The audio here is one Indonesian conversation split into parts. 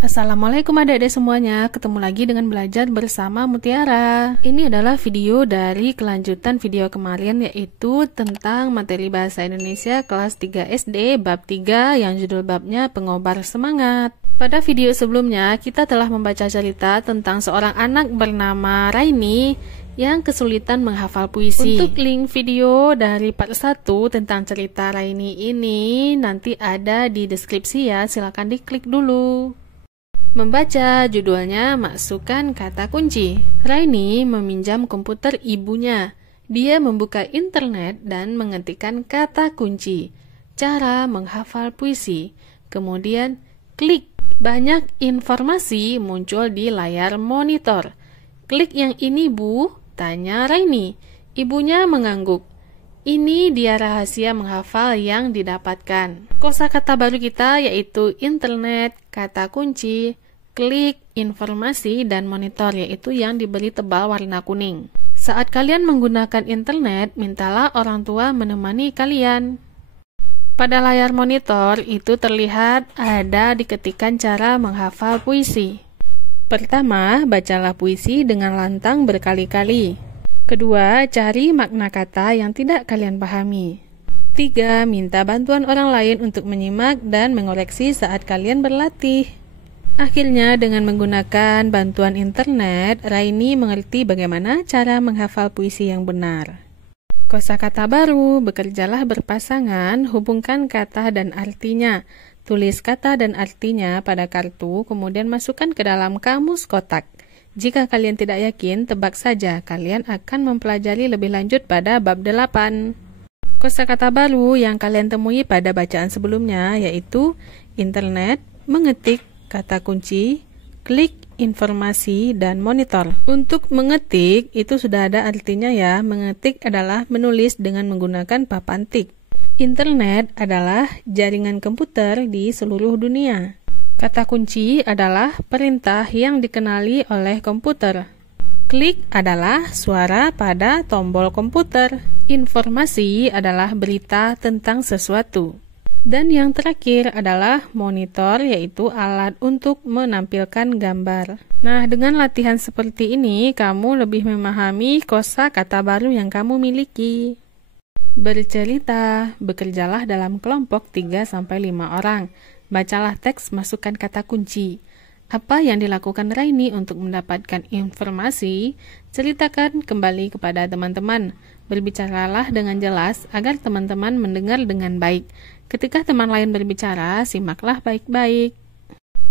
Assalamualaikum adik-adik semuanya, ketemu lagi dengan belajar bersama Mutiara. Ini adalah video dari kelanjutan video kemarin, yaitu tentang materi bahasa Indonesia kelas 3 SD bab 3 yang judul babnya Pengobar Semangat. Pada video sebelumnya kita telah membaca cerita tentang seorang anak bernama Raini yang kesulitan menghafal puisi. Untuk link video dari part 1 tentang cerita Raini ini nanti ada di deskripsi ya, silahkan diklik dulu. Membaca, judulnya masukkan kata kunci. Raini meminjam komputer ibunya. Dia membuka internet dan mengetikkan kata kunci. Cara menghafal puisi. Kemudian klik. Banyak informasi muncul di layar monitor. Klik yang ini, Bu, tanya Raini. Ibunya mengangguk. Ini dia rahasia menghafal yang didapatkan. Kosakata baru kita yaitu internet, kata kunci, klik, informasi, dan monitor, yaitu yang diberi tebal warna kuning. Saat kalian menggunakan internet, mintalah orang tua menemani kalian. Pada layar monitor itu terlihat ada diketikkan cara menghafal puisi. Pertama, bacalah puisi dengan lantang berkali-kali. Kedua, cari makna kata yang tidak kalian pahami. 3. Minta bantuan orang lain untuk menyimak dan mengoreksi saat kalian berlatih. Akhirnya, dengan menggunakan bantuan internet, Raini mengerti bagaimana cara menghafal puisi yang benar. Kosakata baru, bekerjalah berpasangan, hubungkan kata dan artinya. Tulis kata dan artinya pada kartu, kemudian masukkan ke dalam kamus kotak. Jika kalian tidak yakin, tebak saja, kalian akan mempelajari lebih lanjut pada bab 8. Kosakata baru yang kalian temui pada bacaan sebelumnya yaitu internet, mengetik, kata kunci, klik, informasi, dan monitor. Untuk mengetik, itu sudah ada artinya ya. Mengetik adalah menulis dengan menggunakan papan tik. Internet adalah jaringan komputer di seluruh dunia. Kata kunci adalah perintah yang dikenali oleh komputer. Klik adalah suara pada tombol komputer. Informasi adalah berita tentang sesuatu. Dan yang terakhir adalah monitor, yaitu alat untuk menampilkan gambar. Nah, dengan latihan seperti ini, kamu lebih memahami kosakata baru yang kamu miliki. Bercerita, bekerjalah dalam kelompok 3-5 orang. Bacalah teks, masukkan kata kunci. Apa yang dilakukan Raini untuk mendapatkan informasi? Ceritakan kembali kepada teman-teman. Berbicaralah dengan jelas agar teman-teman mendengar dengan baik. Ketika teman lain berbicara, simaklah baik-baik.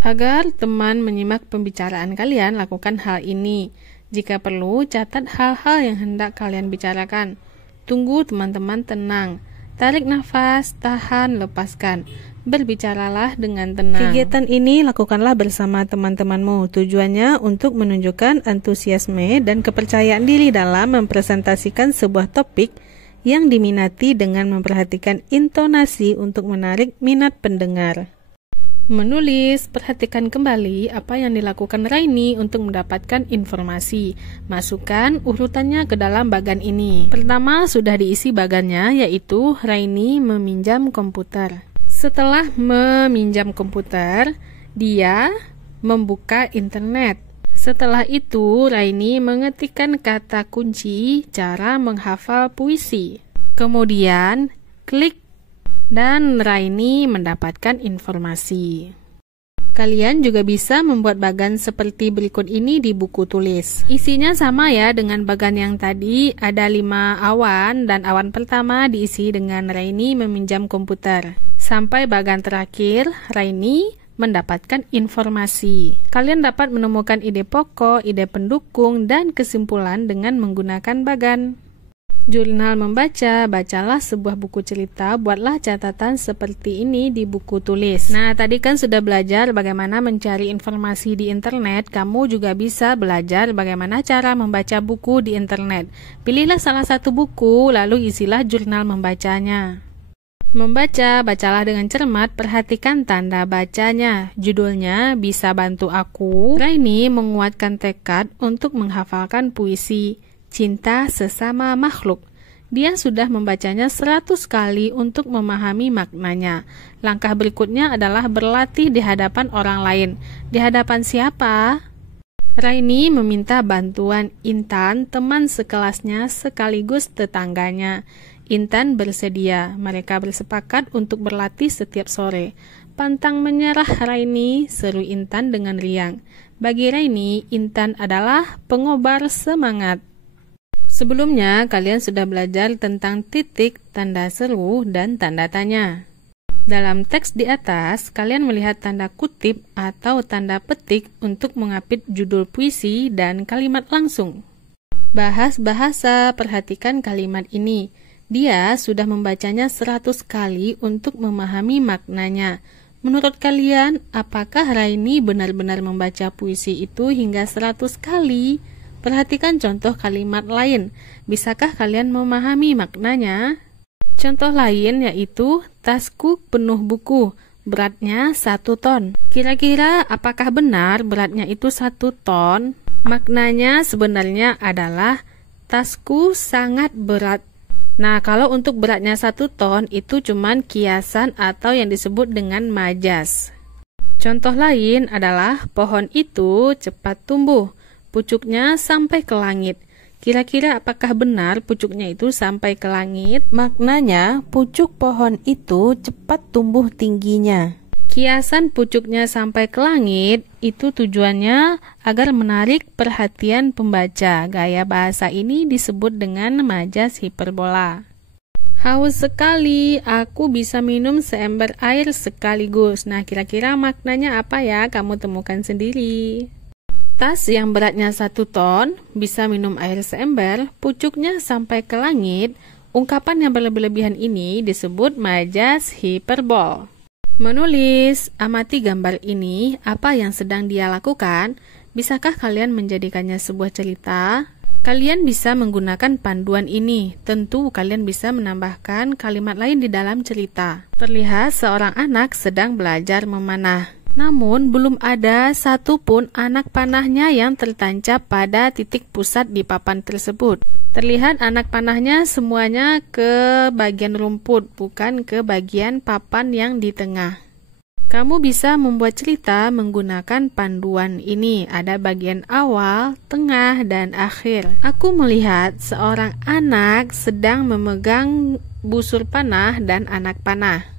Agar teman menyimak pembicaraan kalian, lakukan hal ini. Jika perlu, catat hal-hal yang hendak kalian bicarakan. Tunggu teman-teman tenang. Tarik nafas, tahan, lepaskan. Berbicaralah dengan tenang. Kegiatan ini lakukanlah bersama teman-temanmu. Tujuannya untuk menunjukkan antusiasme dan kepercayaan diri dalam mempresentasikan sebuah topik yang diminati dengan memperhatikan intonasi untuk menarik minat pendengar. Menulis, perhatikan kembali apa yang dilakukan Raini untuk mendapatkan informasi. Masukkan urutannya ke dalam bagan ini. Pertama sudah diisi bagannya, yaitu Raini meminjam komputer. Setelah meminjam komputer, dia membuka internet. Setelah itu, Raini mengetikkan kata kunci cara menghafal puisi. Kemudian, klik dan Raini mendapatkan informasi. Kalian juga bisa membuat bagan seperti berikut ini di buku tulis. Isinya sama ya dengan bagan yang tadi, ada 5 awan dan awan pertama diisi dengan Raini meminjam komputer. Sampai bagan terakhir, Raini mendapatkan informasi. Kalian dapat menemukan ide pokok, ide pendukung, dan kesimpulan dengan menggunakan bagan. Jurnal membaca, bacalah sebuah buku cerita, buatlah catatan seperti ini di buku tulis. Nah, tadi kan sudah belajar bagaimana mencari informasi di internet, kamu juga bisa belajar bagaimana cara membaca buku di internet. Pilihlah salah satu buku, lalu isilah jurnal membacanya. Membaca, bacalah dengan cermat, perhatikan tanda bacanya. Judulnya, Bisa Bantu Aku. Raini menguatkan tekad untuk menghafalkan puisi Cinta Sesama Makhluk. Dia sudah membacanya 100 kali untuk memahami maknanya. Langkah berikutnya adalah berlatih di hadapan orang lain. Di hadapan siapa? Raini meminta bantuan Intan, teman sekelasnya sekaligus tetangganya. Intan bersedia. Mereka bersepakat untuk berlatih setiap sore. Pantang menyerah Raini, seru Intan dengan riang. Bagi Raini, Intan adalah pengobar semangat. Sebelumnya, kalian sudah belajar tentang titik, tanda seru, dan tanda tanya. Dalam teks di atas, kalian melihat tanda kutip atau tanda petik untuk mengapit judul puisi dan kalimat langsung. Bahas bahasa, perhatikan kalimat ini. Dia sudah membacanya 100 kali untuk memahami maknanya. Menurut kalian, apakah Raini benar-benar membaca puisi itu hingga 100 kali? Perhatikan contoh kalimat lain. Bisakah kalian memahami maknanya? Contoh lain yaitu, tasku penuh buku, beratnya 1 ton. Kira-kira apakah benar beratnya itu 1 ton? Maknanya sebenarnya adalah, tasku sangat berat. Nah, kalau untuk beratnya 1 ton itu cuman kiasan atau yang disebut dengan majas. Contoh lain adalah, pohon itu cepat tumbuh, pucuknya sampai ke langit. Kira-kira apakah benar pucuknya itu sampai ke langit? Maknanya, pucuk pohon itu cepat tumbuh tingginya. Kiasan pucuknya sampai ke langit itu tujuannya agar menarik perhatian pembaca. Gaya bahasa ini disebut dengan majas hiperbola. Haus sekali, aku bisa minum seember air sekaligus. Nah, kira-kira maknanya apa ya? Kamu temukan sendiri. Tas yang beratnya 1 ton, bisa minum air seember, pucuknya sampai ke langit. Ungkapan yang berlebih-lebihan ini disebut majas hiperbol. Menulis, amati gambar ini, apa yang sedang dia lakukan? Bisakah kalian menjadikannya sebuah cerita? Kalian bisa menggunakan panduan ini. Tentu kalian bisa menambahkan kalimat lain di dalam cerita. Terlihat seorang anak sedang belajar memanah. Namun, belum ada satupun anak panahnya yang tertancap pada titik pusat di papan tersebut. Terlihat anak panahnya semuanya ke bagian rumput, bukan ke bagian papan yang di tengah. Kamu bisa membuat cerita menggunakan panduan ini. Ada bagian awal, tengah, dan akhir. Aku melihat seorang anak sedang memegang busur panah dan anak panah.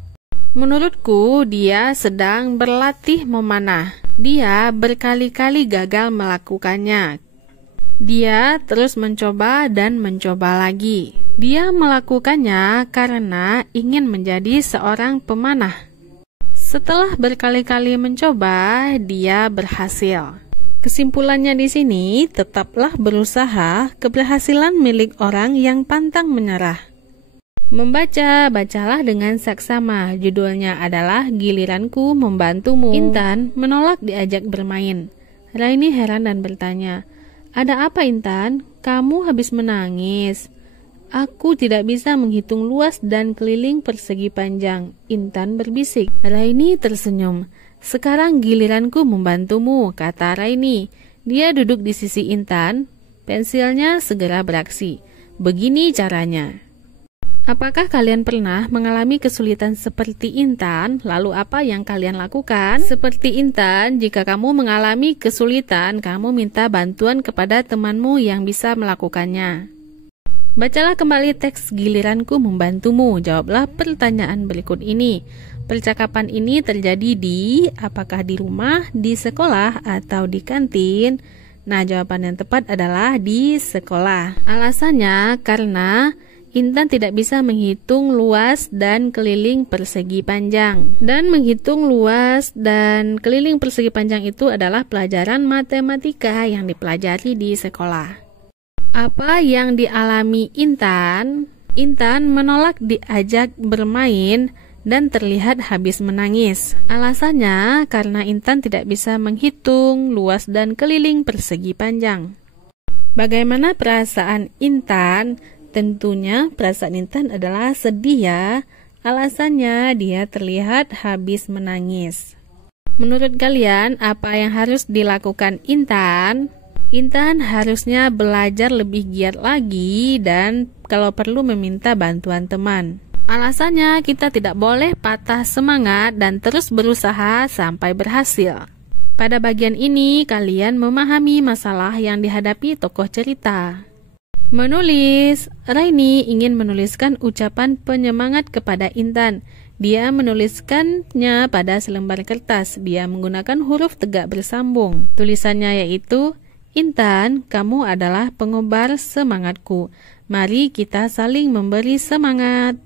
Menurutku, dia sedang berlatih memanah. Dia berkali-kali gagal melakukannya. Dia terus mencoba dan mencoba lagi. Dia melakukannya karena ingin menjadi seorang pemanah. Setelah berkali-kali mencoba, dia berhasil. Kesimpulannya di sini, tetaplah berusaha, keberhasilan milik orang yang pantang menyerah. Membaca, bacalah dengan saksama. Judulnya adalah Giliranku Membantumu. Intan menolak diajak bermain. Raini heran dan bertanya, "Ada apa, Intan? Kamu habis menangis." "Aku tidak bisa menghitung luas dan keliling persegi panjang," Intan berbisik. Raini tersenyum. "Sekarang giliranku membantumu," kata Raini. Dia duduk di sisi Intan. Pensilnya segera beraksi. "Begini caranya." Apakah kalian pernah mengalami kesulitan seperti Intan? Lalu apa yang kalian lakukan? Seperti Intan, jika kamu mengalami kesulitan, kamu minta bantuan kepada temanmu yang bisa melakukannya. Bacalah kembali teks Giliranku Membantumu. Jawablah pertanyaan berikut ini. Percakapan ini terjadi apakah di rumah, di sekolah, atau di kantin? Nah, jawaban yang tepat adalah di sekolah. Alasannya karena Intan tidak bisa menghitung luas dan keliling persegi panjang. Dan menghitung luas dan keliling persegi panjang itu adalah pelajaran matematika yang dipelajari di sekolah. Apa yang dialami Intan? Intan menolak diajak bermain dan terlihat habis menangis. Alasannya karena Intan tidak bisa menghitung luas dan keliling persegi panjang. Bagaimana perasaan Intan? Tentunya perasaan Intan adalah sedih ya. Alasannya dia terlihat habis menangis. Menurut kalian, apa yang harus dilakukan Intan? Intan harusnya belajar lebih giat lagi dan kalau perlu meminta bantuan teman. Alasannya kita tidak boleh patah semangat dan terus berusaha sampai berhasil. Pada bagian ini kalian memahami masalah yang dihadapi tokoh cerita. Menulis, Raini ingin menuliskan ucapan penyemangat kepada Intan. Dia menuliskannya pada selembar kertas. Dia menggunakan huruf tegak bersambung. Tulisannya yaitu, Intan, kamu adalah pengobar semangatku. Mari kita saling memberi semangat.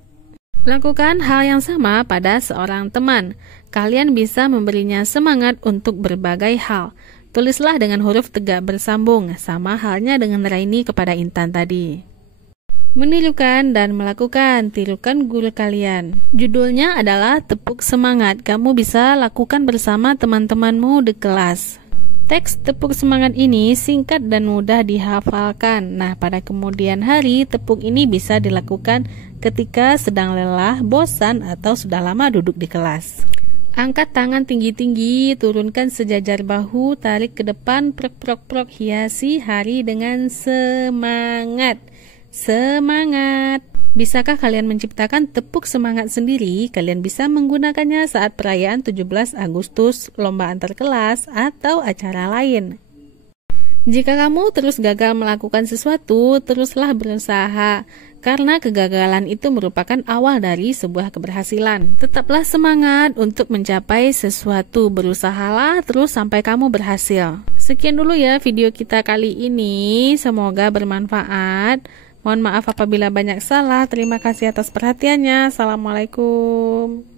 Lakukan hal yang sama pada seorang teman. Kalian bisa memberinya semangat untuk berbagai hal. Tulislah dengan huruf tegak bersambung, sama halnya dengan Raini kepada Intan tadi. Menirukan dan melakukan, tirukan guru kalian. Judulnya adalah Tepuk Semangat. Kamu bisa lakukan bersama teman-temanmu di kelas. Teks tepuk semangat ini singkat dan mudah dihafalkan. Nah, pada kemudian hari, tepuk ini bisa dilakukan ketika sedang lelah, bosan, atau sudah lama duduk di kelas. Angkat tangan tinggi-tinggi, turunkan sejajar bahu, tarik ke depan, prok-prok-prok, hiasi hari dengan semangat. Semangat! Bisakah kalian menciptakan tepuk semangat sendiri? Kalian bisa menggunakannya saat perayaan 17 Agustus, lomba antar kelas, atau acara lain. Jika kamu terus gagal melakukan sesuatu, teruslah berusaha, karena kegagalan itu merupakan awal dari sebuah keberhasilan. Tetaplah semangat untuk mencapai sesuatu, berusahalah terus sampai kamu berhasil. Sekian dulu ya video kita kali ini, semoga bermanfaat. Mohon maaf apabila banyak salah. Terima kasih atas perhatiannya. Assalamualaikum.